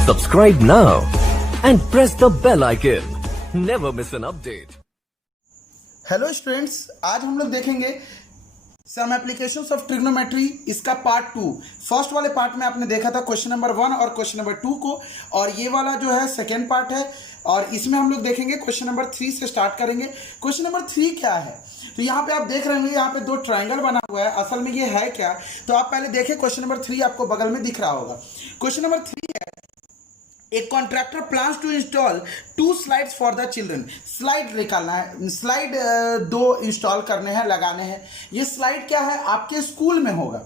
Subscribe now and press the bell icon. Never miss an update. Hello students, आज हम लोग देखेंगे सम applications of trigonometry, इसका part 2। First वाले पार्ट में आपने देखा था क्वेश्चन नंबर 1 और क्वेश्चन नंबर 2 को, और ये वाला जो है सेकेंड पार्ट है, और इसमें हम लोग देखेंगे क्वेश्चन नंबर 3 से स्टार्ट करेंगे। क्वेश्चन नंबर 3 क्या है, तो यहाँ पे आप देख रहे होंगे, यहाँ पे दो ट्रायंगल बना हुआ है। असल में ये है क्या, तो आप पहले देखिए क्वेश्चन नंबर 3 आपको बगल में दिख रहा होगा। क्वेश्चन नंबर 3 है, एक contractor plans to install 2 slides for the children. Slide निकालना है, स्लाइड 2 इंस्टॉल करने हैं, लगाने हैं। ये स्लाइड क्या है, आपके स्कूल में होगा।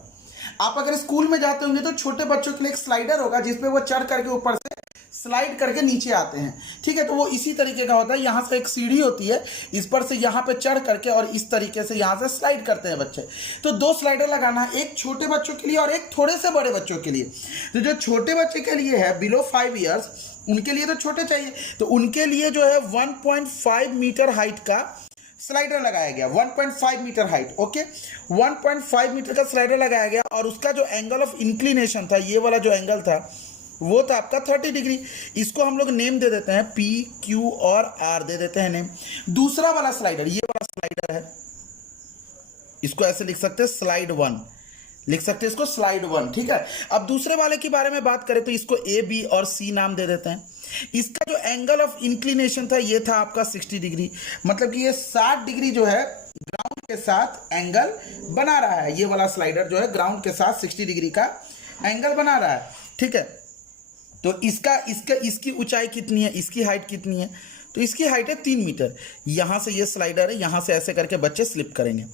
आप अगर स्कूल में जाते होंगे तो छोटे बच्चों के लिए एक स्लाइडर होगा जिसपे वो चढ़ करके ऊपर से स्लाइड करके नीचे आते हैं, ठीक है। तो वो इसी तरीके का होता है, यहाँ से एक सीढ़ी होती है, इस पर से यहाँ पे चढ़ करके और इस तरीके से यहाँ से स्लाइड करते हैं बच्चे। तो 2 स्लाइडर लगाना है, एक छोटे बच्चों के लिए और एक थोड़े से बड़े बच्चों के लिए। तो जो छोटे बच्चे के लिए है बिलो 5 ईयर्स, उनके लिए तो छोटे चाहिए, तो उनके लिए जो है 1.5 मीटर हाइट का स्लाइडर लगाया गया। 1.5 मीटर हाइट, ओके, 1.5 मीटर का स्लाइडर लगाया गया, और उसका जो एंगल ऑफ इंक्लिनेशन था, ये वाला जो एंगल था वो था आपका 30 डिग्री। इसको हम लोग नेम दे देते हैं, P, Q और R दे देते हैं नेम। दूसरा वाला स्लाइडर, ये वाला स्लाइडर है, इसको ऐसे लिख सकते हैं स्लाइड 1, लिख सकते हैं इसको स्लाइड 1, ठीक है। अब दूसरे वाले के बारे में बात करें तो इसको A, B और C नाम दे देते हैं। इसका जो एंगल ऑफ इंक्लिनेशन था ये था आपका 60 डिग्री, मतलब कि ये 60 डिग्री जो है ग्राउंड के साथ एंगल बना रहा है। ये वाला स्लाइडर जो है ग्राउंड के साथ 60 डिग्री का एंगल बना रहा है, ठीक है। तो इसकी ऊंचाई कितनी है, इसकी हाइट कितनी है, तो इसकी हाइट है 3 मीटर। यहां से ये स्लाइडर है, यहां से ऐसे करके बच्चे स्लिप करेंगे।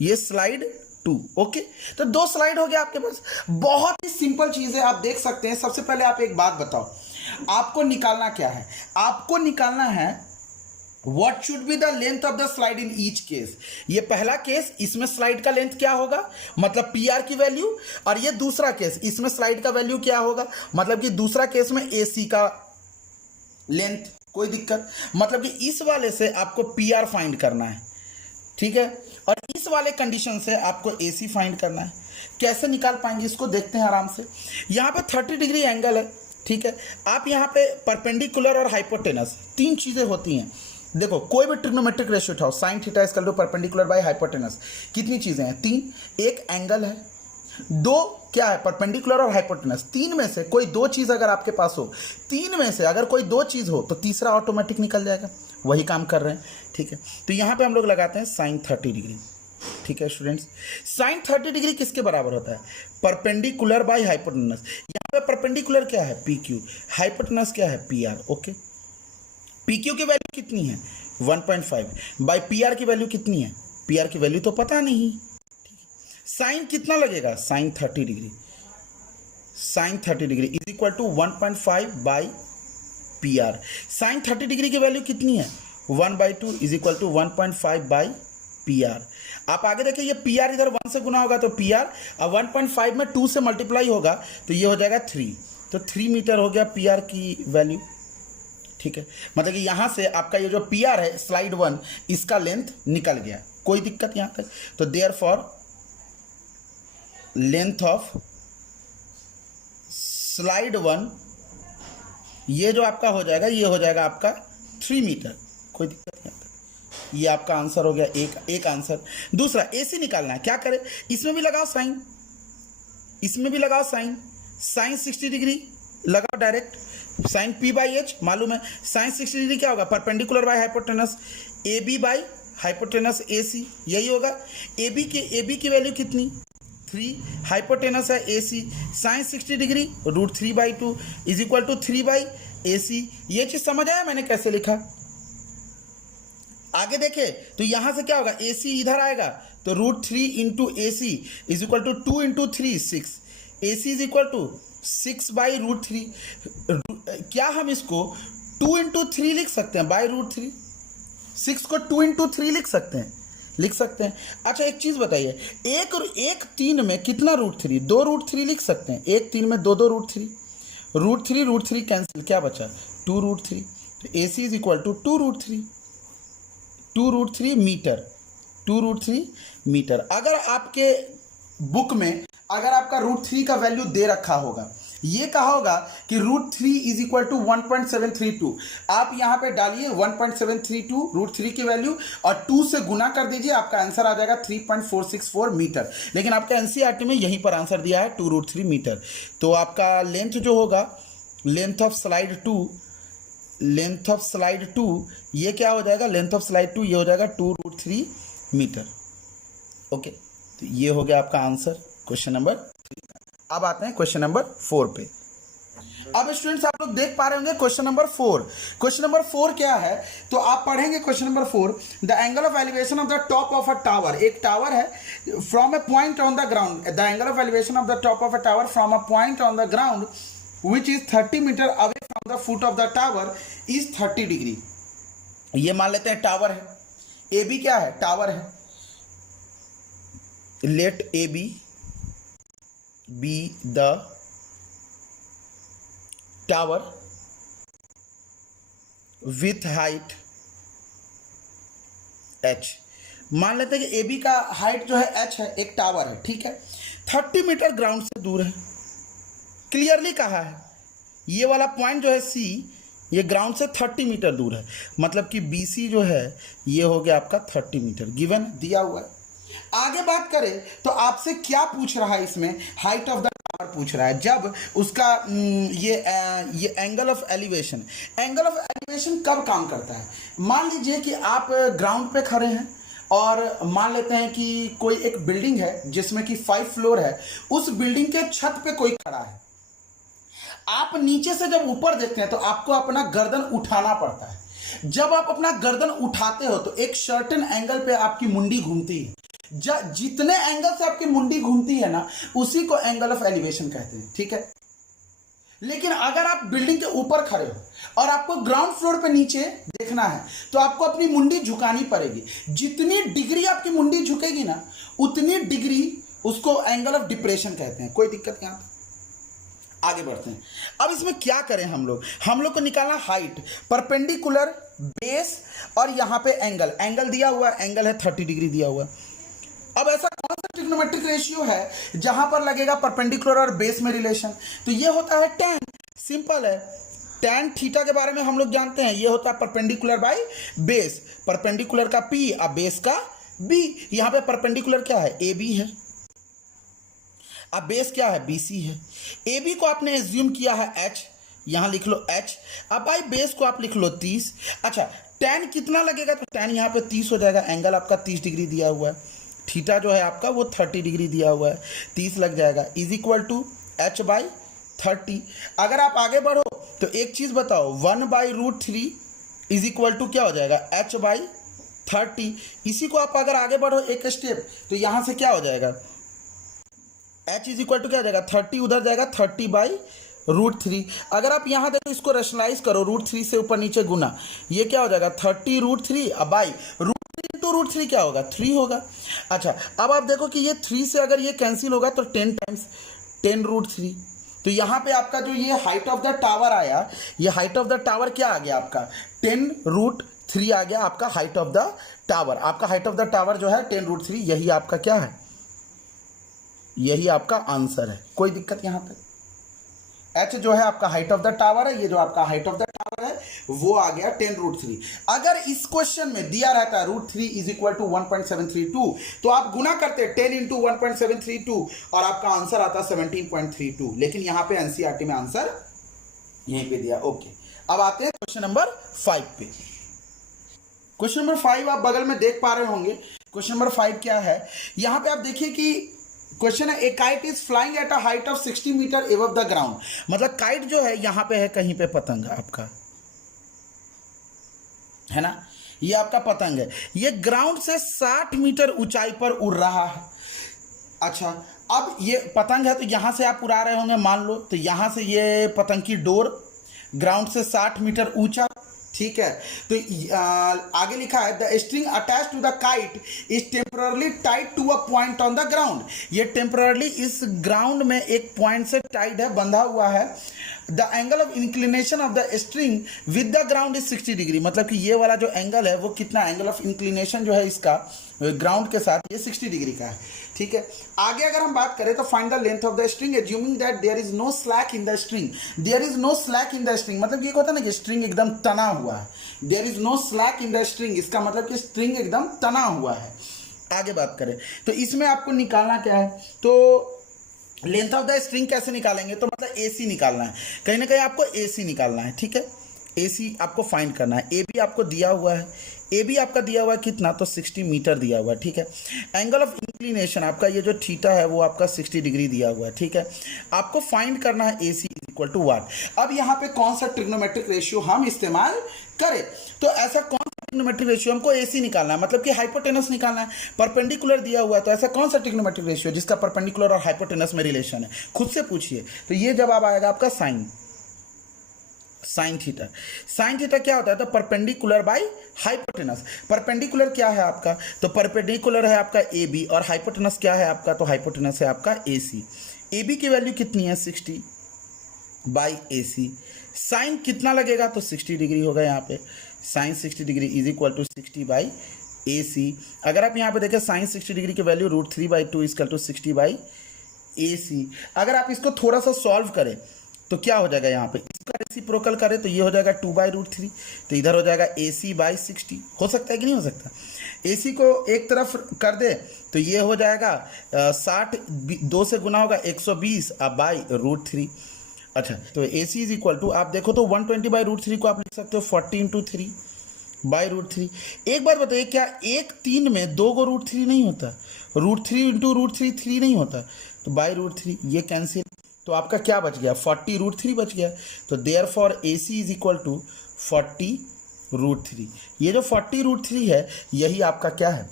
ये स्लाइड 2, ओके। तो 2 स्लाइड हो गया आपके पास। बहुत ही सिंपल चीज है, आप देख सकते हैं। सबसे पहले आप एक बात बताओ, आपको निकालना क्या है, आपको निकालना है What should be the length of the slide in each case। ये पहला केस, इसमें स्लाइड का लेंथ क्या होगा, मतलब PR की वैल्यू, और ये दूसरा केस, इसमें स्लाइड का वैल्यू क्या होगा, मतलब कि दूसरा केस में AC का लेंथ। कोई दिक्कत, मतलब कि इस वाले से आपको PR फाइंड करना है, ठीक है, और इस वाले कंडीशन से आपको AC फाइंड करना है। कैसे निकाल पाएंगे इसको देखते हैं आराम से। यहाँ पे 30 डिग्री एंगल है, ठीक है। आप यहाँ पे परपेंडिकुलर और हाइपोटेनस, 3 चीजें होती हैं। देखो, कोई भी ट्रिग्नोमेट्रिक रेशियो उठाओ, sine theta is equal to perpendicular by hypotenuse. कितनी चीजें हैं, 3। एक एंगल है, 2 क्या है, परपेंडिकुलर और हाइपोटेनस। 3 में से कोई 2 चीज अगर आपके पास हो, 3 में से अगर कोई 2 चीज हो तो तीसरा ऑटोमेटिक निकल जाएगा। वही काम कर रहे हैं, ठीक है। तो यहाँ पे हम लोग लगाते हैं साइन 30 डिग्री, ठीक है स्टूडेंट्स। साइन 30 डिग्री किसके बराबर होता है, परपेंडिकुलर बाय हाइपोटेनस। यहाँ पे परपेंडिकुलर क्या है, PQ, हाइपोटेनस क्या है, PR, ओके। PQ की वैल्यू कितनी है, 1.5, बाय PR की वैल्यू कितनी है, PR की वैल्यू तो पता नहीं, ठीक है। साइन कितना लगेगा, sine 30 degree, sine 30 degree is equal to 1.5 by PR। Sine 30 degree की वैल्यू कितनी है, 1/2 is equal to 1.5 by PR। आप आगे देखिए, ये PR इधर 1 से गुना होगा तो PR, और 1.5 में 2 से मल्टीप्लाई होगा तो ये हो जाएगा 3। तो 3 मीटर हो गया PR की वैल्यू, ठीक है। मतलब कि यहां से आपका ये जो PR है स्लाइड 1, इसका लेंथ निकल गया। कोई दिक्कत यहां तक, तो देयरफॉर लेंथ ऑफ स्लाइड 1, ये जो आपका हो जाएगा, ये हो जाएगा आपका 3 मीटर। कोई दिक्कत यहां तक, ये आपका आंसर हो गया, एक आंसर। दूसरा AC निकालना है, क्या करें, इसमें भी लगाओ साइन, इसमें भी लगाओ साइन, साइन 60 डिग्री लगाओ डायरेक्ट। साइन P/H मालूम है, साइन 60 डिग्री क्या होगा, perpendicular by hypotenuse, AB by hypotenuse AC, यही होगा। AB की वैल्यू कितनी, 3, हाइपोटेनस है AC, sine 60 degree √3/2 is equal to 3/AC। ये चीज समझ आया मैंने कैसे लिखा। आगे देखे तो यहां से क्या होगा, AC इधर आएगा तो √3 into AC is equal to 2 into 3 6, AC is equal to 6/√3। क्या हम इसको 2 इंटू 3 लिख सकते हैं, बाय √3। 6 को 2 इंटू 3 लिख सकते हैं, लिख सकते हैं। अच्छा एक चीज बताइए, एक 3 में कितना √3, 2 √3 लिख सकते हैं। एक 3 में 2 √3, √3 कैंसिल, क्या बचा, 2 √3। तो AC is equal to 2 √3 metre, 2 √3 metre. अगर आपके बुक में अगर आपका √3 का वैल्यू दे रखा होगा, ये कहा होगा कि √3 इज इक्वल टू 1.732। आप यहाँ पे डालिए 1.732 √3 की वैल्यू और 2 से गुना कर दीजिए, आपका आंसर आ जाएगा 3.464 मीटर। लेकिन आपका एनसीईआरटी में यहीं पर आंसर दिया है 2 √3 मीटर। तो आपका लेंथ जो होगा, लेंथ ऑफ स्लाइड 2, ये क्या हो जाएगा, लेंथ ऑफ स्लाइड 2 ये हो जाएगा 2 √3 मीटर। ओके, तो ये हो गया आपका आंसर क्वेश्चन नंबर 3। अब आते हैं क्वेश्चन नंबर 4 पे। अब स्टूडेंट्स आप लोग देख पा रहे होंगे क्वेश्चन नंबर 4। क्वेश्चन नंबर 4 क्या है, तो आप पढ़ेंगे question number 4, the angle of elevation of the top of a tower. एक टावर है, from a point on the ground, the angle of elevation of the top of a tower from a point on the ground which is 30 metre away from the foot of the tower is 30 degree. ये मान लेते हैं tower है, A B क्या है, tower है। Let A B the tower with height h। मान लेते हैं कि ए बी का हाइट जो है h है, एक टावर है, ठीक है, 30 मीटर ग्राउंड से दूर है। क्लियरली कहा है, ये वाला पॉइंट जो है C, ये ग्राउंड से 30 मीटर दूर है, मतलब कि BC जो है ये हो गया आपका 30 मीटर, गिवन दिया हुआ है। आगे बात करें तो आपसे क्या पूछ रहा है, इसमें हाइट ऑफ द टावर पूछ रहा है। जब उसका ये एंगल ऑफ एलिवेशन कब काम करता है। मान लीजिए कि आप ग्राउंड पे खड़े हैं और मान लेते हैं कि कोई एक बिल्डिंग है जिसमें कि 5 फ्लोर है, उस बिल्डिंग के छत पे कोई खड़ा है। आप नीचे से जब ऊपर देखते हैं तो आपको अपना गर्दन उठाना पड़ता है। जब आप अपना गर्दन उठाते हो तो एक सर्टेन एंगल पे आपकी मुंडी घूमती है। जितने एंगल से आपकी मुंडी घूमती है ना, उसी को एंगल ऑफ एलिवेशन कहते हैं, ठीक है। लेकिन अगर आप बिल्डिंग के ऊपर खड़े हो और आपको ग्राउंड फ्लोर पे नीचे देखना है तो आपको अपनी मुंडी झुकानी पड़ेगी। जितनी डिग्री आपकी मुंडी झुकेगी ना, उतनी डिग्री उसको एंगल ऑफ डिप्रेशन कहते हैं। कोई दिक्कत यहाँ पे, आगे बढ़ते हैं। अब इसमें क्या करें हम लोग को निकालना हाइट, परपेंडिकुलर, बेस और यहाँ पे एंगल दिया हुआ है, एंगल है 30 डिग्री दिया हुआ है। अब ऐसा कौन सा ट्रिग्नोमेट्रिक रेशियो है जहां पर लगेगा परपेंडिकुलर और बेस में रिलेशन, तो ये होता है tan। सिंपल है, tan थीटा के बारे में हम लोग जानते हैं, ये होता है परपेंडिकुलर बाई बेस। परपेंडिकुलर का P और बेस का B। यहाँ पे परपेंडिकुलर क्या है, AB है, अब बेस क्या है, BC है। AB को आपने एज्यूम किया है H, यहाँ लिख लो H। अब भाई बेस को आप लिख लो 30। अच्छा, tan कितना लगेगा, तो tan यहाँ पे 30 हो जाएगा। एंगल आपका 30 डिग्री दिया हुआ है, थीटा जो है आपका वो 30 डिग्री दिया हुआ है, 30 लग जाएगा, इज इक्वल टू H/30। अगर आप आगे बढ़ो तो एक चीज बताओ, 1/√3 इज इक्वल टू क्या हो जाएगा, H/30। इसी को आप अगर आगे बढ़ो एक स्टेप तो यहां से क्या हो जाएगा, H इज इक्वल टू क्या हो जाएगा, 30 उधर जाएगा, 30/√3। अगर आप यहां देखो, इसको रेशनलाइज करो, √3 से ऊपर नीचे गुना, ये क्या हो जाएगा 30√3 बाई √3 इंटू √3 क्या होगा, 3 होगा। अच्छा, अब आप देखो कि ये 3 से अगर ये कैंसिल होगा तो 10 टाइम्स 10√3। तो यहाँ पे आपका जो ये हाइट ऑफ द टावर आया, ये हाइट ऑफ द टावर क्या आ गया आपका, 10√3 आ गया आपका हाइट ऑफ द टावर। आपका हाइट ऑफ द टावर जो है 10√3, यही आपका क्या है, यही आपका आंसर है। कोई दिक्कत यहाँ पे, H जो है आपका हाइट ऑफ द टावर है, ये जो आपका हाइट ऑफ द टावर है वो आ गया 10√3। अगर इस क्वेश्चन में दिया रहता है √3 इज इक्वल टू 1.732, तो आप गुना करते 10 इंटू 1.732 और आपका आंसर आता 17.32। लेकिन यहाँ पे एनसीईआरटी में आंसर यहीं पे दिया। ओके, अब आते हैं क्वेश्चन नंबर 5 पे। क्वेश्चन नंबर 5 आप बगल में देख पा रहे होंगे। क्वेश्चन नंबर 5 क्या है, यहाँ पे आप देखिए कि क्वेश्चन है, a kite is flying at a height of 60 metre above the ground. मतलब काइट जो है यहाँ पे है, कहीं पे पतंग आपका है ना, ये आपका पतंग है, ये ग्राउंड से 60 मीटर ऊंचाई पर उड़ रहा है। अच्छा, अब ये पतंग है तो यहां से आप उड़ा रहे होंगे मान लो, तो यहां से ये पतंग की डोर ग्राउंड से 60 मीटर ऊंचा, ठीक है। तो आगे लिखा है, the string attach to the kite is temporarily tied to a point on the ground. ये टेम्पररली इस ग्राउंड में एक पॉइंट से टाइड है, बंधा हुआ है। The angle of inclination of the string with the ground is 60 degree, मतलब कि ये वाला जो एंगल है वो कितना, एंगल ऑफ इंक्लिनेशन जो है इसका ग्राउंड के साथ ये 60 डिग्री का है, ठीक है। आगे अगर हम बात करें तो find the length of the string assuming that there is no slack in the string, there is no slack in the string, मतलब ये होता है ना कि स्ट्रिंग एकदम तना हुआ है, there is no slack in the string, इसका मतलब कि स्ट्रिंग एकदम तना हुआ है। आगे बात करें तो इसमें आपको निकालना क्या है, तो लेंथ ऑफ द स्ट्रिंग कैसे निकालेंगे, तो मतलब AC निकालना है, कहीं ना कहीं आपको AC निकालना है, ठीक है। AC आपको फाइंड करना है, AB आपको दिया हुआ है, AB आपका दिया हुआ है कितना, तो 60 मीटर दिया हुआ है, ठीक है। एंगल ऑफ इंक्लिनेशन आपका ये जो थीटा है वो आपका 60 डिग्री दिया हुआ है, ठीक है। आपको फाइंड करना है AC इक्वल टू व्हाट। अब यहाँ पे कौन सा ट्रिग्नोमेट्रिक रेशियो हम इस्तेमाल करें, तो ऐसा कौन सा ट्रिग्नोमेट्रिक रेशियो, हमको AC निकालना है, मतलब कि हाइपोटेनस निकालना है, परपेंडिकुलर दिया हुआ है, तो ऐसा कौन सा ट्रिग्नोमेट्रिक रेशियो जिसका परपेंडिकुलर और हाइपोटेनस में रिलेशन है, खुद से पूछिए। तो ये जवाब आएगा आपका साइन थीटा। साइन थीटा क्या होता है, तो परपेंडिकुलर बाय हाइपोटेनस। परपेंडिकुलर क्या है आपका, तो परपेंडिकुलर है आपका AB, और हाइपोटेनस क्या है आपका, तो हाइपोटेनस है आपका AC। AB की वैल्यू कितनी है, 60 बाई AC। साइन कितना लगेगा, तो 60 डिग्री होगा यहाँ पे, sine 60 degree is equal to 60 by AC। अगर आप यहाँ पे देखें साइन 60 डिग्री की value √3/2 equal to 60 by AC। अगर आप इसको थोड़ा सा सॉल्व करें तो क्या हो जाएगा, यहाँ पे इसका रेसिप्रोकल करें तो ये हो जाएगा 2/√3, तो इधर हो जाएगा AC/60। हो सकता है कि नहीं हो सकता, AC को एक तरफ कर दे तो ये हो जाएगा 60, 2 से गुना होगा 120 बाई √3। अच्छा, तो AC इज इक्वल टू, आप देखो तो 120/√3 को आप लिख सकते हो 40 × 3 बाई √3। एक बात बताइए, क्या 1 3 में 2 को √3 नहीं होता, √3 × √3 3 नहीं होता, तो बाई √3 ये कैंसिल, तो आपका क्या बच गया, 40√3 बच गया। तो therefore AC is equal to 40√3। ये जो 40√3 है यही आपका क्या है,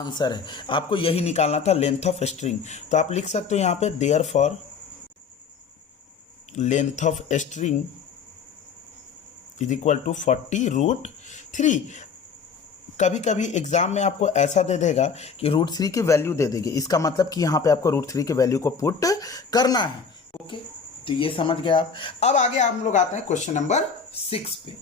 आंसर है। आपको यही निकालना था, लेंथ ऑफ स्ट्रिंग। तो आप लिख सकते हो यहाँ पे therefore length of string is equal to 40√3। कभी कभी एग्जाम में आपको ऐसा दे देगा कि √3 की वैल्यू दे देगी, इसका मतलब कि यहाँ पे आपको √3 की वैल्यू को पुट करना है, ओके। तो ये समझ गए आप। अब आगे हम लोग आते हैं क्वेश्चन नंबर 6 पे।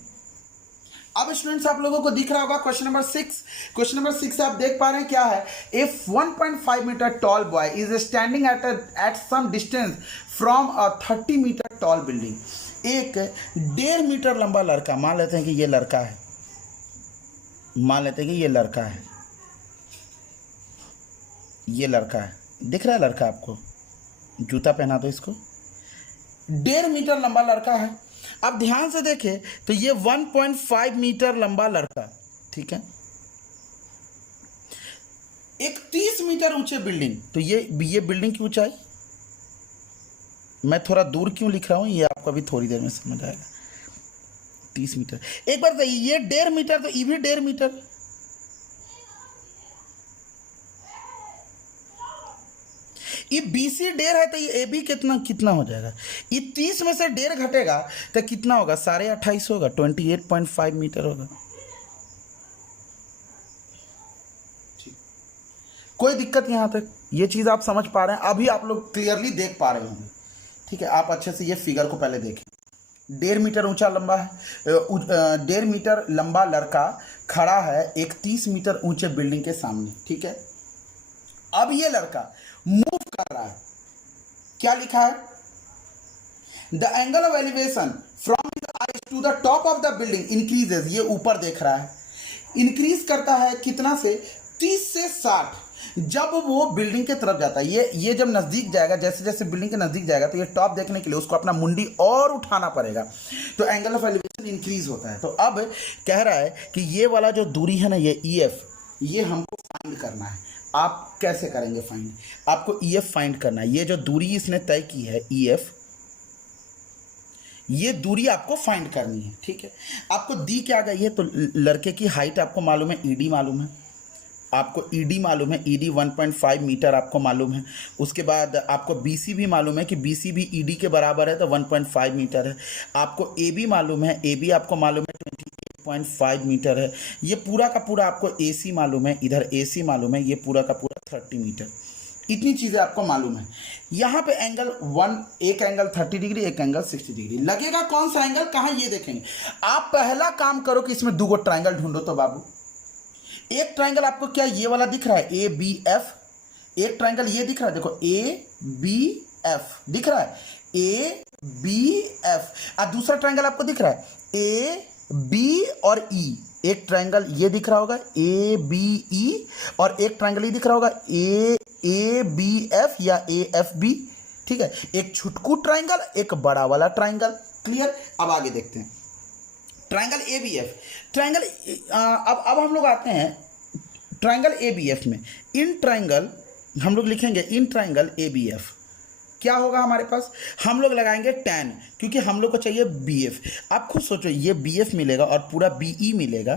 अब स्टूडेंट्स आप लोगों को दिख रहा होगा क्वेश्चन नंबर 6। क्वेश्चन नंबर 6 आप देख पा रहे हैं क्या है, if 1.5 metre tall boy is standing at some distance from a 30 metre tall building. एक 1.5 मीटर लंबा लड़का, मान लेते हैं कि ये लड़का है, मान लेते हैं कि ये लड़का है, ये लड़का है, दिख रहा है लड़का आपको, जूता पहना दो इसको, 1.5 मीटर लंबा लड़का है। अब ध्यान से देखें तो ये 1.5 मीटर लंबा लड़का, ठीक है, एक 30 मीटर ऊंचे बिल्डिंग, तो ये बिल्डिंग की ऊंचाई, मैं थोड़ा दूर क्यों लिख रहा हूं ये आपको अभी थोड़ी देर में समझ आएगा। 30 मीटर, एक बार बताइए, ये 1.5 मीटर, तो ये भी 1.5 मीटर, ये BC 1.5 है, तो ये AB कितना हो जाएगा, ये 30 में से 1.5 घटेगा तो कितना होगा, 28.5 होगा, 28.5 मीटर होगा। कोई दिक्कत यहां तक, ये चीज आप समझ पा रहे हैं, अभी आप लोग क्लियरली देख पा रहे होंगे, ठीक है। आप अच्छे से ये फिगर को पहले देखें, 1.5 मीटर ऊंचा लंबा है, 1.5 मीटर लंबा लड़का खड़ा है एक 30 मीटर ऊंचे बिल्डिंग के सामने, ठीक है। अब ये लड़का मूव कर रहा है, क्या लिखा है, the angle of elevation from his eyes to the top of the building increases, ये ऊपर देख रहा है, इंक्रीज करता है कितना से, 30 से 60। जब वो बिल्डिंग के तरफ जाता है, ये जब नजदीक जाएगा, जैसे जैसे बिल्डिंग के नजदीक जाएगा तो ये टॉप देखने के लिए उसको अपना मुंडी और उठाना पड़ेगा, तो एंगल ऑफ एलिवेशन इंक्रीज होता है। तो अब कह रहा है कि ये वाला जो दूरी है ना, ये EF, ये हमको फाइंड करना है। आप कैसे करेंगे फाइंड, आपको EF फाइंड करना है। ये जो दूरी इसने तय की है EF, ये दूरी आपको फाइंड करनी है, ठीक है। आपको दी क्या गई है, तो लड़के की हाइट आपको मालूम है, ED मालूम है, आपको ED मालूम है, ED 1.5 मीटर आपको मालूम है। उसके बाद आपको BC भी मालूम है कि BC भी ED के बराबर है, तो 1.5 मीटर है। आपको AB मालूम है, AB आपको मालूम है 28.5 मीटर है। ये पूरा का पूरा आपको AC मालूम है, इधर AC मालूम है, ये पूरा का पूरा 30 मीटर। इतनी चीज़ें आपको मालूम है। यहाँ पे एंगल एक एंगल 30 डिग्री, एक एंगल 60 डिग्री लगेगा। कौन सा एंगल कहाँ, ये देखेंगे। आप पहला काम करो कि इसमें 2 ट्राइंगल ढूंढो। तो बाबू एक ट्राइंगल आपको क्या ये वाला दिख रहा है, ए बी एफ। एक ट्राइंगल ये दिख रहा है, देखो ए बी एफ दिख रहा है, ए बी एफ। और दूसरा ट्राइंगल आपको दिख रहा है ए बी और ई। एक ट्राइंगल ये दिख रहा होगा ए बी ई, और एक ट्राइंगल ये दिख रहा होगा ए बी एफ या ए एफ बी। ठीक है, एक छुटकू ट्राइंगल, एक बड़ा वाला ट्राइंगल। क्लियर। अब आगे देखते हैं triangle A B F. Triangle अब हम लोग आते हैं ट्राइंगल ए बी एफ में। इन ट्राइंगल हम लोग लिखेंगे in triangle A B F. क्या होगा हमारे पास, हम लोग लगाएंगे tan, क्योंकि हम लोग को चाहिए बी एफ। आप खुद सोचो, ये बी एफ मिलेगा और पूरा बी ई मिलेगा,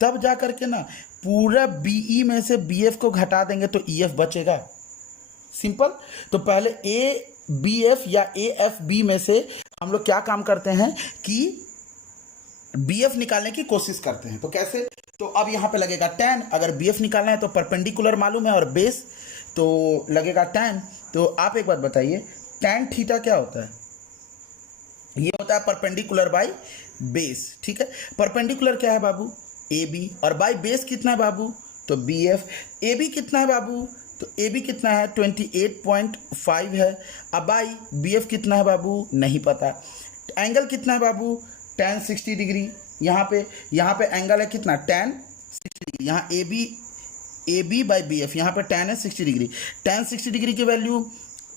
तब जा करके ना पूरा बी ई में से बी एफ को घटा देंगे तो ई एफ बचेगा। सिंपल। तो पहले ए बी एफ या ए एफ बी में से हम लोग क्या काम करते हैं कि बी एफ निकालने की कोशिश करते हैं। तो कैसे, तो अब यहाँ पे लगेगा tan। अगर बी एफ निकालना है तो परपेंडिकुलर मालूम है और बेस, तो लगेगा tan। तो आप एक बात बताइए, tan थीटा क्या होता है, ये होता है परपेंडिकुलर बाय बेस। ठीक है, परपेंडिकुलर क्या है बाबू, ए बी, और बाय बेस कितना है बाबू, तो बी एफ। ए बी कितना है बाबू, तो ए बी कितना है 28.5 है। अब बाई बी एफ कितना है बाबू, नहीं पता। एंगल कितना है बाबू, tan 60 डिग्री। यहाँ पे एंगल है कितना, tan 60 डिग्री। यहाँ A B by B F, यहाँ पे tan है 60 डिग्री। tan 60 डिग्री की वैल्यू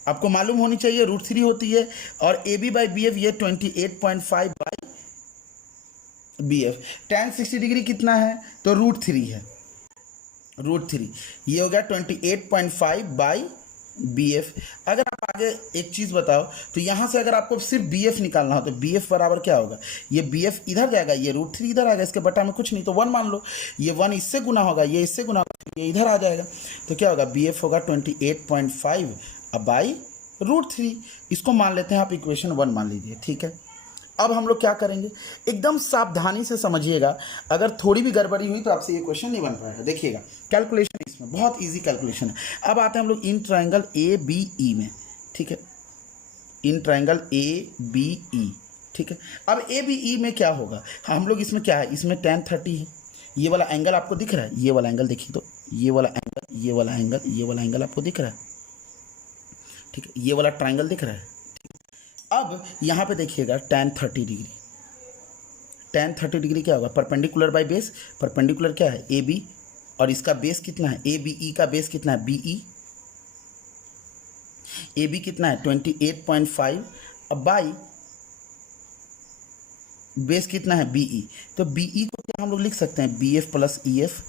आपको मालूम होनी चाहिए, √3 होती है। और A B by B F ये 28.5 बाई बी एफ। tan 60 डिग्री कितना है, तो √3 है, √3। ये हो गया 28.5 बाई बी एफ। अगर आप आगे एक चीज़ बताओ, तो यहाँ से अगर आपको सिर्फ बी एफ निकालना हो तो बी एफ बराबर क्या होगा, ये बी एफ इधर जाएगा, ये √3 इधर आएगा, इसके बटा में कुछ नहीं, तो 1 मान लो। ये 1 इससे गुना होगा, ये इससे गुना होगा, ये इधर आ जाएगा। तो क्या होगा, बी एफ होगा 28.5 बाई √3। इसको मान लेते हैं, आप इक्वेशन 1 मान लीजिए। ठीक है, अब हम लोग क्या करेंगे, एकदम सावधानी से समझिएगा। अगर थोड़ी भी गड़बड़ी हुई तो आपसे ये क्वेश्चन नहीं बन पाएगा। देखिएगा, कैलकुलेशन इसमें बहुत इजी कैलकुलेशन है। अब आते हैं हम लोग इन ट्राइंगल ए बी ई में। ठीक है, इन ट्राइंगल ए बी ई। ठीक है, अब ए बी ई में क्या होगा, हम लोग इसमें क्या है, इसमें tan 30 है। ये वाला एंगल आपको दिख रहा है, ये वाला एंगल देखिए, तो ये वाला एंगल, ये वाला एंगल, ये वाला एंगल आपको दिख रहा है। ठीक है, ये वाला ट्राइंगल दिख रहा है। अब यहाँ पे देखिएगा tan 30 डिग्री। tan 30 डिग्री क्या होगा, परपेंडिकुलर बाय बेस। परपेंडिकुलर क्या है, ए बी, और इसका बेस कितना है, ए बी ई का बेस कितना है, बी ई। ए बी कितना है 28.5, अब बाई बेस कितना है, बी ई। तो बी ई को क्या हम लोग लिख सकते हैं, B F plus E F.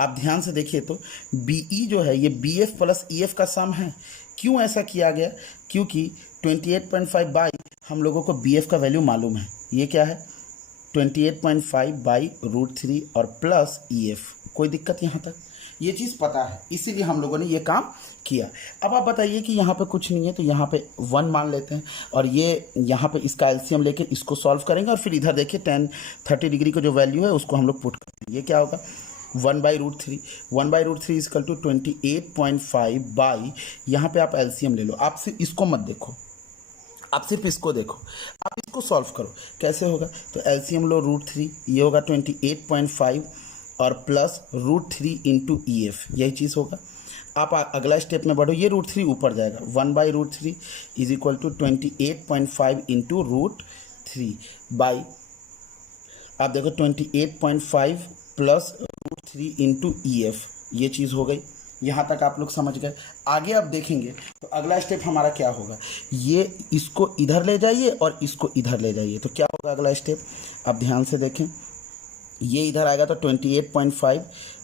आप ध्यान से देखिए, तो बी ई जो है ये B F plus E F का सम है। क्यों ऐसा किया गया, क्योंकि 28.5 बाई हम लोगों को बी एफ का वैल्यू मालूम है, ये क्या है 28.5 बाई √3 और प्लस ई एफ। कोई दिक्कत यहाँ तक, ये चीज़ पता है, इसीलिए हम लोगों ने ये काम किया। अब आप बताइए कि यहाँ पे कुछ नहीं है, तो यहाँ पे 1 मान लेते हैं, और ये यहाँ पे इसका एलसीएम लेके इसको सॉल्व करेंगे, और फिर इधर देखिए tan 30 डिग्री का जो वैल्यू है उसको हम लोग पुट करते हैं। ये क्या होगा, 1/√3। 1/√3 इक्वल टू 28.5 बाई, यहाँ पे आप एलसीएम ले लो। आप सिर्फ इसको मत देखो, आप सिर्फ इसको देखो, आप इसको सॉल्व करो। कैसे होगा, तो एलसीएम लो √3, ये होगा 28.5 और प्लस √3 इंटू ई एफ, यही चीज़ होगा। आप अगला स्टेप में बढ़ो, ये √3 ऊपर जाएगा, 1/√3 is equal to 28.5 into √3 by, आप देखो 28.5 प्लस √3 इंटू ई एफ, ये चीज़ हो गई। यहाँ तक आप लोग समझ गए। आगे आप देखेंगे तो अगला स्टेप हमारा क्या होगा, ये इसको इधर ले जाइए और इसको इधर ले जाइए, तो क्या होगा अगला स्टेप, आप ध्यान से देखें। ये इधर आएगा तो 28.5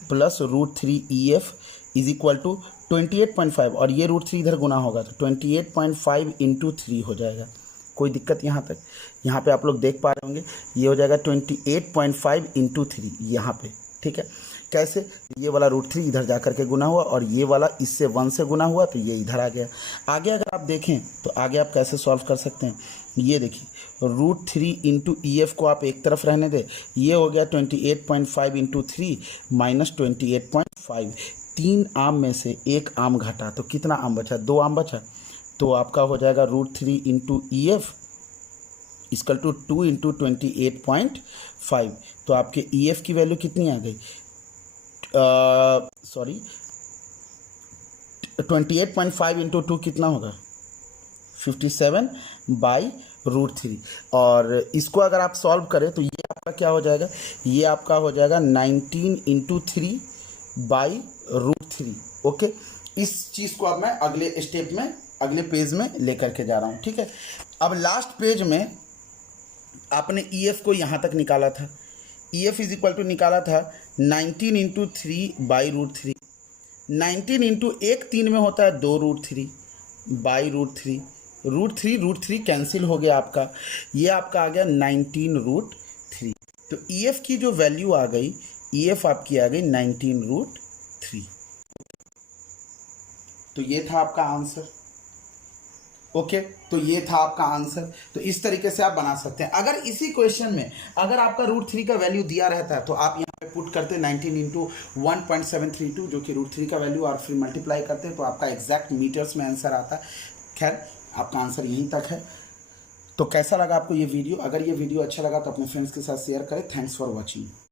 plus √3 E F is equal to 28.5, और ये √3 इधर गुना होगा तो 28.5 इंटू 3 हो जाएगा। कोई दिक्कत यहाँ तक, यहाँ पे आप लोग देख पा रहे होंगे, ये हो जाएगा 28.5 इंटू 3 यहाँ पे। ठीक है, कैसे, ये वाला √3 इधर जा कर के गुना हुआ, और ये वाला इससे 1 से गुना हुआ, तो ये इधर आ गया। आगे अगर आप देखें तो आगे आप कैसे सॉल्व कर सकते हैं, ये देखिए √3 इंटू ई एफ को आप एक तरफ रहने दें, ये हो गया 28.5 इंटू 3 माइनस 28.5। 3 आम में से 1 आम घटा तो कितना आम बचा? 2 आम बचा। तो आपका हो जाएगा √3 into EF equal to 2 into 28.5। तो आपके EF की वैल्यू कितनी आ गई? 28.5 इंटू 2 कितना होगा? 57/√3। और इसको अगर आप सॉल्व करें तो ये आपका क्या हो जाएगा? ये आपका हो जाएगा 19 इंटू 3/√3। ओके, इस चीज़ को अब मैं अगले स्टेप में, अगले पेज में लेकर के जा रहा हूँ। ठीक है, अब लास्ट पेज में आपने EF को यहाँ तक निकाला था। EF इज इक्वल टू निकाला था 19 इंटू 3/√3। 19 इंटू 1 3 में होता है 2√3/√3। √3 कैंसिल हो गया आपका, ये आपका आ गया 19√3। तो EF की जो वैल्यू आ गई, EF आपकी आ गई 19√3। तो ये था आपका आंसर। ओके, तो ये था आपका आंसर। तो इस तरीके से आप बना सकते हैं। अगर इसी क्वेश्चन में अगर आपका √3 का वैल्यू दिया रहता है तो आप यहाँ पे पुट करते 19 इंटू 1.732 जो कि √3 का वैल्यू, और फिर मल्टीप्लाई करते तो आपका एग्जैक्ट मीटर्स में आंसर आता। खैर, आपका आंसर यहीं तक है। तो कैसा लगा आपको ये वीडियो? अगर ये वीडियो अच्छा लगा तो अपने फ्रेंड्स के साथ शेयर करें। Thanks for watching.